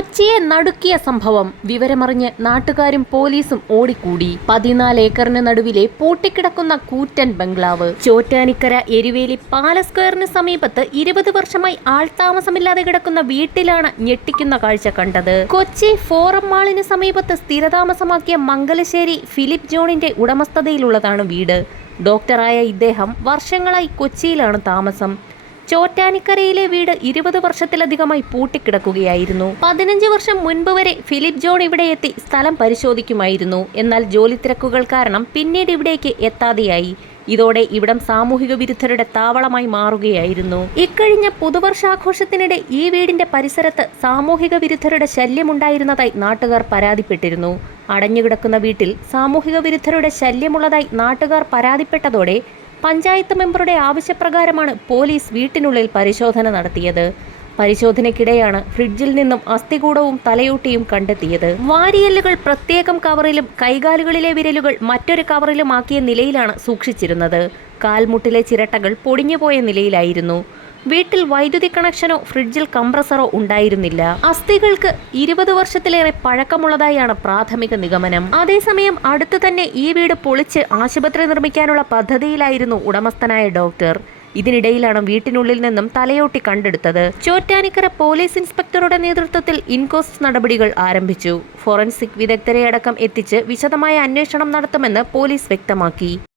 കൊച്ചിയെ നടുക്കിയ സംഭവം വിവരമറിഞ്ഞ് നാട്ടുകാരും പോലീസും ഓടിക്കൂടി. 14 ഏക്കറിന് നടുവിലെ പൂട്ടിക്കിടക്കുന്ന കൂറ്റൻ ബംഗ്ലാവ്. ചോറ്റാനിക്കര എരുവേലി പാലസ് സ്ക്വയറിന് സമീപത്ത് 20 വർഷമായി ആൾതാമസമില്ലാതെ കിടക്കുന്ന വീട്ടിലാണ് ഞെട്ടിക്കുന്ന കാഴ്ച കണ്ടത്. കൊച്ചി ഫോറം മാളിന് സമീപത്ത് സ്ഥിരതാമസമാക്കിയ മംഗലശ്ശേരി ഫിലിപ്പ് ജോണിന്റെ ഉടമസ്ഥതയിലുള്ളതാണ് വീട്. ഡോക്ടറായ ഇദ്ദേഹം വർഷങ്ങളായി കൊച്ചിയിലാണ് താമസം. ചോറ്റാനിക്കരയിലെ വീട് 20 വർഷത്തിലധികമായി പൂട്ടിക്കിടക്കുകയായിരുന്നു. 15 വർഷം മുൻപ് വരെ ഫിലിപ്പ് ജോൺ ഇവിടെ എത്തി സ്ഥലം പരിശോധിക്കുമായിരുന്നു. എന്നാൽ ജോലി തിരക്കുകൾ കാരണം പിന്നീട് ഇവിടേക്ക് എത്താതെയായി. ഇതോടെ ഇവിടം സാമൂഹിക വിരുദ്ധരുടെ താവളമായി മാറുകയായിരുന്നു. ഇക്കഴിഞ്ഞ പുതുവർഷാഘോഷത്തിനിടെ ഈ വീടിന്റെ പരിസരത്ത് സാമൂഹിക വിരുദ്ധരുടെ ശല്യമുണ്ടായിരുന്നതായി നാട്ടുകാർ പരാതിപ്പെട്ടിരുന്നു. അടഞ്ഞുകിടക്കുന്ന വീട്ടിൽ സാമൂഹിക വിരുദ്ധരുടെ ശല്യമുള്ളതായി നാട്ടുകാർ പരാതിപ്പെട്ടതോടെ പഞ്ചായത്ത് മെമ്പറുടെ ആവശ്യപ്രകാരമാണ് പോലീസ് വീട്ടിനുള്ളിൽ പരിശോധന നടത്തിയത്. പരിശോധനയ്ക്കിടെയാണ് ഫ്രിഡ്ജിൽ നിന്നും അസ്ഥികൂടവും തലയോട്ടിയും കണ്ടെത്തിയത്. വാരിയെല്ലുകൾ പ്രത്യേകം കവറിലും കൈകാലുകളിലെ വിരലുകൾ മറ്റൊരു കവറിലുമാക്കിയ നിലയിലാണ് സൂക്ഷിച്ചിരുന്നത്. കാൽമുട്ടിലെ ചിരട്ടകൾ പൊടിഞ്ഞുപോയ നിലയിലായിരുന്നു. വീട്ടിൽ വൈദ്യുതി കണക്ഷനോ ഫ്രിഡ്ജിൽ കംപ്രസറോ ഉണ്ടായിരുന്നില്ല. അസ്ഥികൾക്ക് 20 വർഷത്തിലേറെ പഴക്കമുള്ളതായാണ് പ്രാഥമിക നിഗമനം. അതേസമയം അടുത്തു തന്നെ ഈ വീട് പൊളിച്ച് ആശുപത്രി നിർമ്മിക്കാനുള്ള പദ്ധതിയിലായിരുന്നു ഉടമസ്ഥനായ ഡോക്ടർ. ഇതിനിടയിലാണ് വീട്ടിനുള്ളിൽ നിന്നും തലയോട്ടി കണ്ടെടുത്തത്. ചോറ്റാനിക്കര പോലീസ് ഇൻസ്പെക്ടറുടെ നേതൃത്വത്തിൽ ഇൻക്വസ്റ്റ് നടപടികൾ ആരംഭിച്ചു. ഫോറൻസിക് വിദഗ്ധരെ അടക്കം എത്തിച്ച് വിശദമായ അന്വേഷണം നടത്തുമെന്ന് പോലീസ് വ്യക്തമാക്കി.